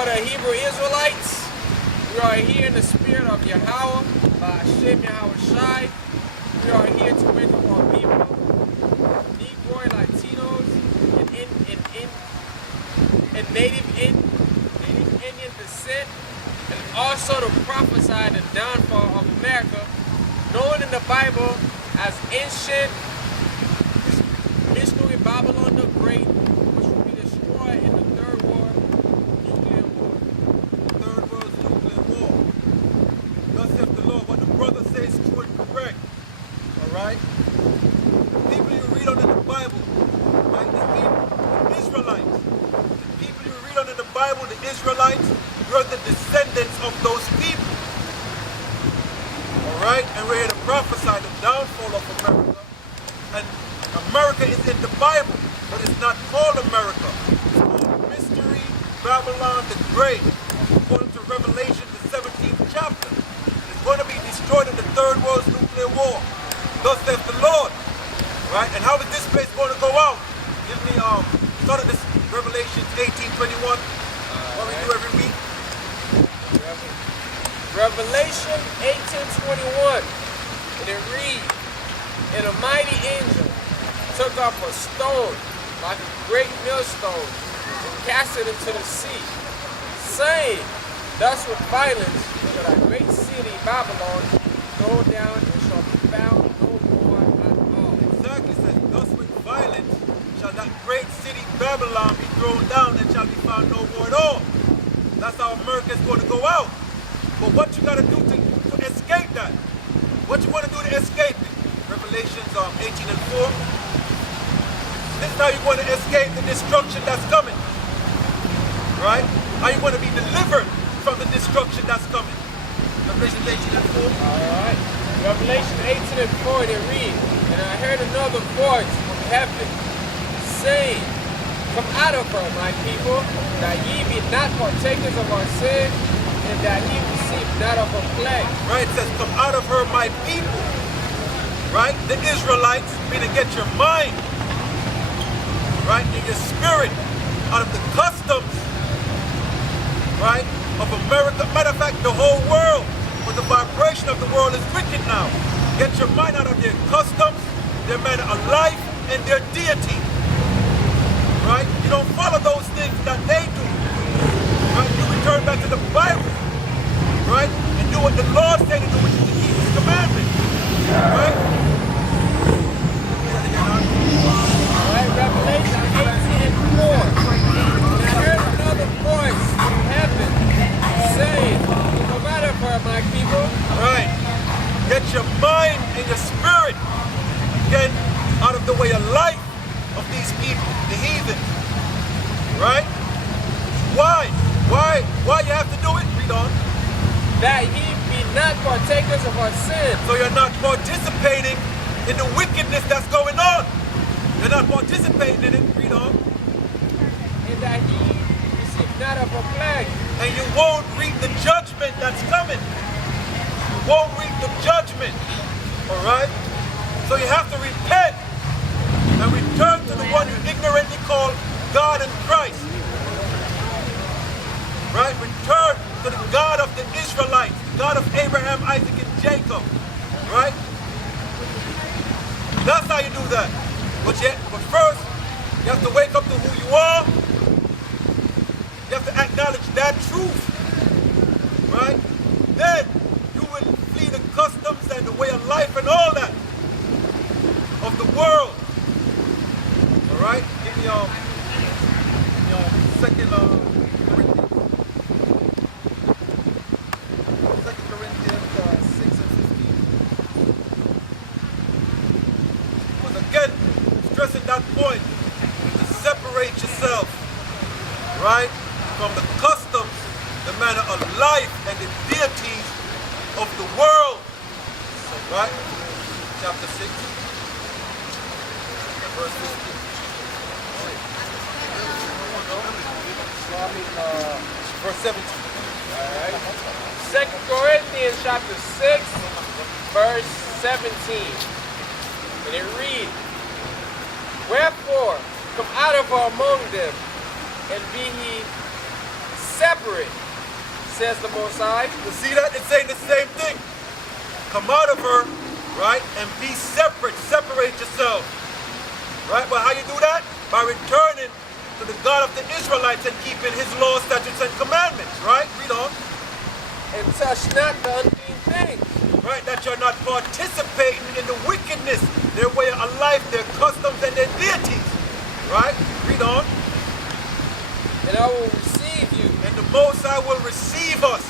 are the Hebrew Israelites. We are here in the spirit of Yahweh, by Hashem Yahweh Shai. We are here to wake up our people, Negroid, Latinos, and native Indian descent, and also to prophesy the downfall of America, known in the Bible as ancient mystery Babylon the Great, which will be destroyed in the Third World Nuclear War. Third World Nuclear War. Thus saith the Lord, what the brother says is true and correct. Alright? People you read on in the Bible, right? The Israelites. The people you read on in the Bible, the Israelites, you're the descendants of those people. Alright? And we're here to prophesy the downfall of America. And America is in the Bible, but it's not called America. It's called Mystery Babylon the Great, according to Revelation, the 17th chapter. It's going to be destroyed in the Third World Nuclear War. Thus saith the Lord. Right? And how is this place going to go out? Give me, start of this Revelation 18:21. What we do every week. Revelation 18:21. And it reads, and a mighty angel took up a stone like a great millstone and cast it into the sea, saying, thus with violence shall that great city Babylon thrown down and shall be found no more at all. Exactly, says, thus with violence shall that great city Babylon be thrown down and shall be found no more at all. That's how America is going to go out. But what you got to do to escape that? What you want to do to escape it? Revelations 18:4. This is how you're going to escape the destruction that's coming. Right? How you going to be delivered from the destruction that's coming. Revelation 18:4. Alright. Revelation 18:4, they read, and I heard another voice from heaven saying, come out of her, my people, that ye be not partakers of our sin, and that ye receive not of her plague. Right? It says, come out of her, my people. Right? The Israelites, meaning get your mind, right, and your spirit out of the customs, right, of America. Matter of fact, the whole world, but the vibration of the world is wicked now. Get your mind out of their customs, their manner of life, and their deity. Right? You don't follow those things that they do. Right? You return back to the Bible, right, and do what the Lord said to do, which is to keep His commandments. Right? Alright, Revelation 18:4. And I heard another voice from heaven saying, come out of her, my people. Right. Get your mind and your spirit. Get out of the way of life of these people, the heathen. Right? Why? Why you have to do it? Read on. That ye be not partakers of our sin. So you're not participating in the wickedness that's going on. You're not participating in it. Read on. And that ye receive not of a plague. And you won't reap the judgment that's coming. You won't reap the judgment. Alright? So you have to repent and return to the one you ignorantly call God and Christ. Right? Return to the God of the Israelites, God of Abraham, Isaac, and Jacob. Right? That's how you do that. But first, you have to wake up to who you are. You have to acknowledge that truth. Right? Then you will flee the customs and the way of life and all that of the world. Alright? Give me second Corinthians 6 and 15. But again, stressing that point, to separate yourself, right, from the customs, the manner of life, and the deities of the world. Right? Chapter 6, verse 15. Verse 17. Alright. 2 Corinthians chapter 6, verse 17. And it reads, wherefore come out of among them, and be ye separate, says the Most High. You see that? It's saying the same thing. Come out of her, right, and be separate. Separate yourself. Right? But how you do that? By returning to the God of the Israelites and keeping his laws, statutes, and commandments. Right? Read on. And touch not the unclean things. Right? That you're not participating in the wickedness, their way of life, their customs, and their deities. Right? Read on. And I will receive you. And the Most High will receive us.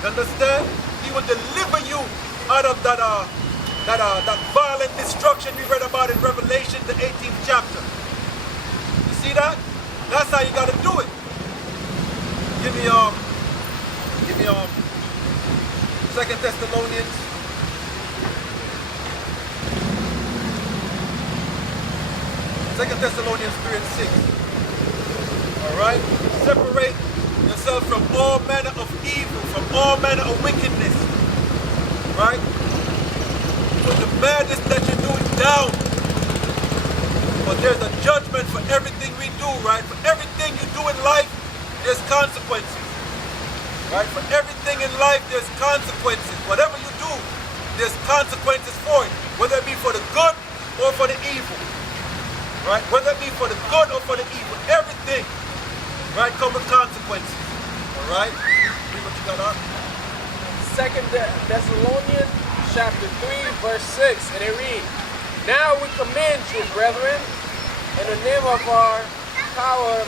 You understand? He will deliver you out of that violent destruction we read about in Revelation, the 18th chapter. You see that? That's how you got to do it. Give me 2 Thessalonians. 2 Thessalonians 3 and 6. Alright? Separate yourself from all manner of evil, from all manner of wickedness. Right? Put the madness that you're doing down. But there's a judgment for everything we do, right? For everything you do in life, there's consequences. Right? For everything in life, there's consequences. Whatever you do, there's consequences for it. Whether it be for the good or for the evil. Right? Whether it be for the good or for the evil. Everything, right, come with consequences. Alright? Read what you got on. 2 Thessalonians chapter 3, verse 6, and it reads, Now we command you, brethren, in the name of our power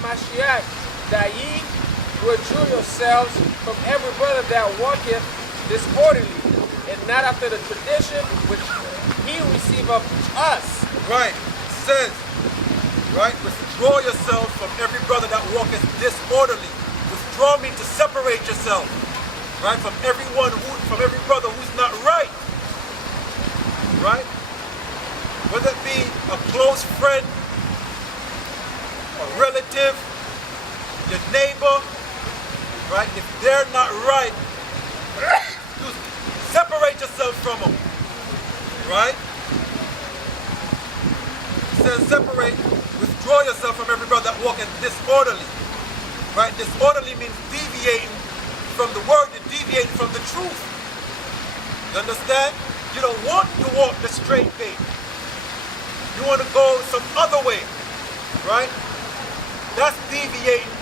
Mashiach, that ye withdraw yourselves from every brother that walketh disorderly, and not after the tradition which he received of us. Right. It says, right, withdraw yourselves from every brother that walketh disorderly. Withdraw means to separate yourself. Right, from every brother who's not right. Right? Whether it be a close friend, a relative, your neighbor, right? If they're not right, separate yourself from them. Right? It says separate, withdraw yourself from every brother that walketh disorderly. Right? Disorderly means deviating from the word, you're deviating from the truth. You understand? You don't want to walk the straight gate. You want to go some other way. Right? That's deviating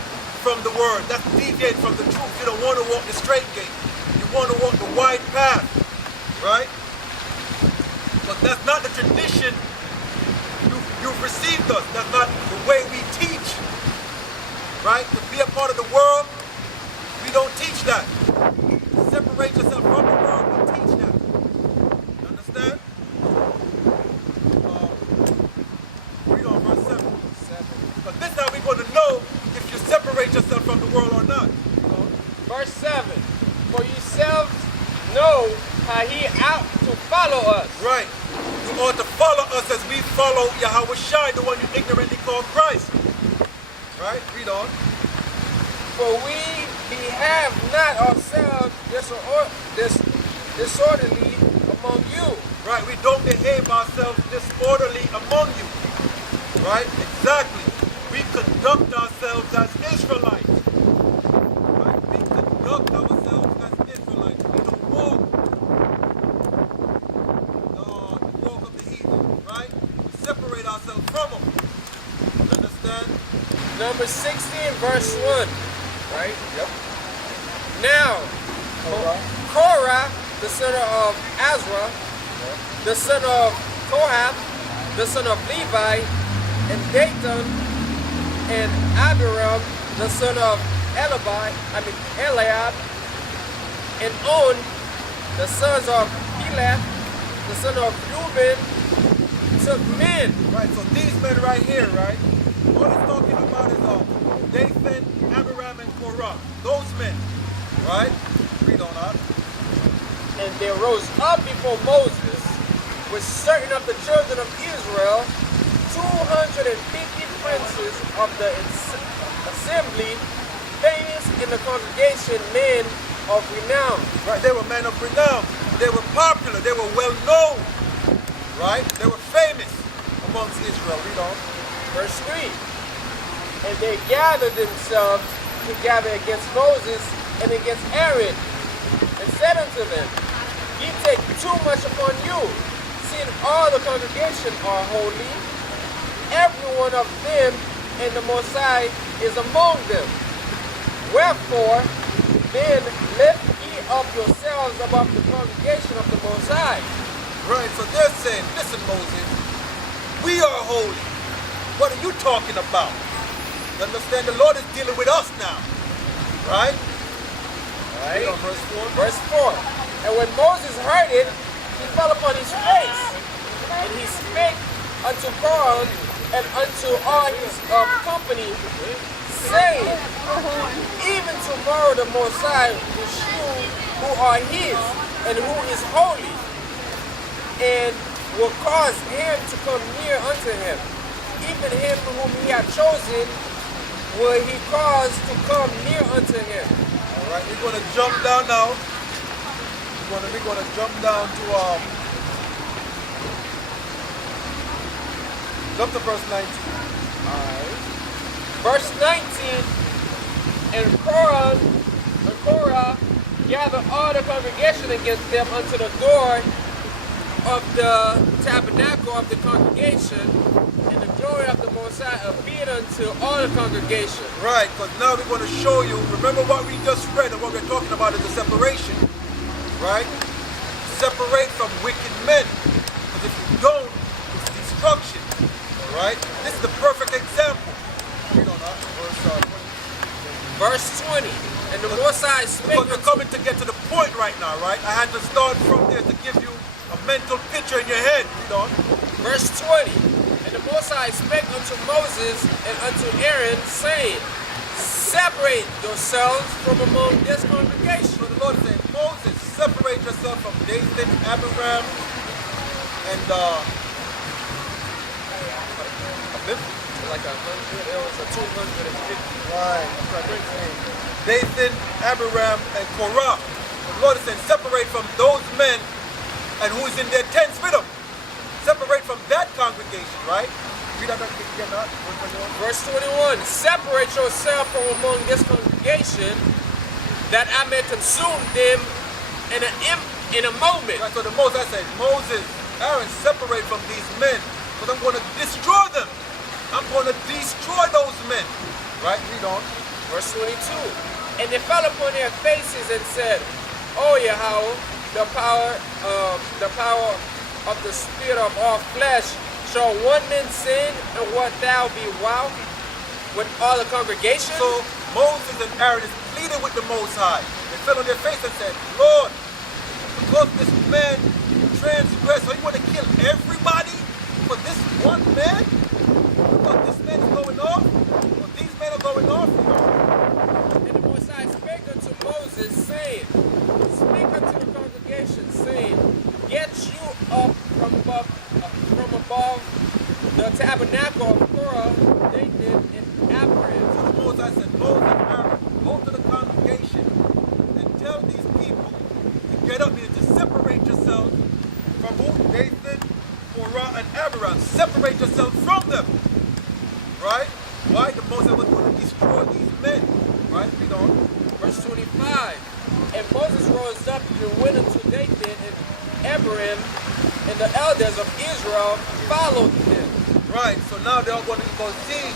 from the word. That's deviating from the truth. You don't want to walk the straight gate. You want to walk the wide path. Right? But that's not the tradition you've received us. That's not the way we teach. Right? To be a part of the world, we don't teach that. Separate yourself from the world, we teach that. You understand? Read on verse 7. But this is how we're going to know if you separate yourself from the world or not. Verse 7. For yourselves know how he ought to follow us. Right. You ought to follow us as we follow Yahweh Shai, the one you ignorantly call Christ. Right? Read on. For we behave not ourselves disorderly among you. Right, we don't behave ourselves disorderly among you. Right, exactly. We conduct ourselves as Israelites. Right, we conduct ourselves as Israelites. We don't walk the walk of the heathen. Right, we separate ourselves from them. You understand? Number 16, verse 1. Right? Yep. Now, Korah, the son of Azra, the son of Kohath, the son of Levi, and Dathan, and Abiram, the son of Eliab, and On, the sons of Peleth, the son of Reuben, took men. Right, so these men right here, right? What it's talking about is Dathan, Abiram, and Korah. Those men, right? Read on up. And they rose up before Moses with certain of the children of Israel, 250 princes of the assembly, famous in the congregation, men of renown. Right, they were men of renown. They were popular. They were well known. Right? They were famous amongst Israel. Read on. Verse 3. And they gathered themselves together against Moses and against Aaron, and said unto them, Ye take too much upon you, seeing all the congregation are holy. Every one of them and the Most High is among them. Wherefore, then lift ye up yourselves above the congregation of the Most High. Right, so they're saying, listen, Moses, we are holy. What are you talking about? You understand? The Lord is dealing with us now. Right? Right. Read on verse 4. Verse 4. And when Moses heard it, he fell upon his face, and he spake unto God and unto all his company, saying, Even tomorrow the Most High will shew who are his, and who is holy, and will cause him to come near unto him. Even him whom he hath chosen will he cause to come near unto him. All right, we're going to jump down now. We're going to jump down to jump to verse 19. Alright. Verse 19. And Korah gathered all the congregation against them unto the door of the tabernacle of the congregation, and the glory of the Most High appeared unto all the congregation. Right, because now we're going to show you, remember what we just read and what we're talking about is the separation. Right? Separate from wicked men. Because if you don't, it's destruction. Alright? This is the perfect example. Read on that, Verse 20. And the Most High spake. Because we're coming to get to the point right now, right? I had to start from there to give you a mental picture in your head. Read on. Verse 20. And the Most High spake unto Moses and unto Aaron, saying, Separate yourselves from among this congregation. So the Lord is saying, Moses, separate yourself from Dathan, Abiram, and Like 100, it was a 250. right. Dathan, Abiram, and Korah. The Lord is saying, separate from those men and who is in their tents with them. Separate from that congregation, right? Read that again, Verse 21. Separate yourself from among this congregation, that I may consume them in a moment. Right, so the Moses said, Moses, Aaron, separate from these men, because I'm going to destroy them. I'm going to destroy those men. Right, read on. Verse 22. And they fell upon their faces and said, O Yahweh, the power of the spirit of all flesh, shall one man sin, and what thou be wild with all the congregation? So Moses and Aaron is pleading with the Most High. They fell on their face and said, Lord, because this man transgressed, so you want to kill everybody for this one man? Because this man is going off? Or these men are going off? And the Most High spake unto Moses, saying, Speak unto the congregation, saying, Get you up from above the tabernacle of Korah, Dathan, and Abiram. So the Most High said, Moses and Aaron, go to the congregation and tell these people to get up here, to separate yourselves from who? Dathan, Korah, and Abiram. Separate yourself from them. Right? Why? The Most High was going to destroy these men. Right? Read on. Verse 25. And Moses rose up and went unto Dathan and Abiram, and the elders of Israel followed him. Right, so now they're going to go see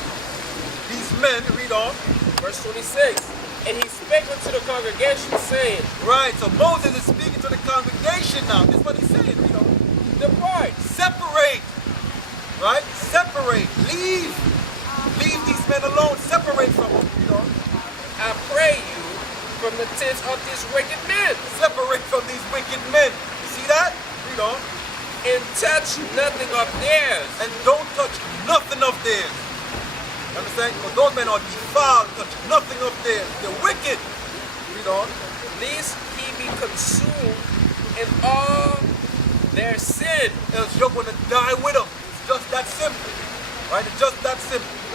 these men. Read on. Verse 26. And he spake unto the congregation, saying, Right, so Moses is speaking to the congregation now. This is what he's saying. Read on. Depart. Separate. Right? Separate. Leave. Leave these men alone. Separate from them. Read on. I pray you from the tents of these wicked men. Separate from these wicked men. You see that? Read on. And touch nothing of theirs. And don't touch nothing of theirs. You understand? Because those men are defiled. Touch nothing of theirs. They're wicked. Read on. Lest he be consumed in all their sin. Else you're going to die with them. It's just that simple. Right? It's just that simple.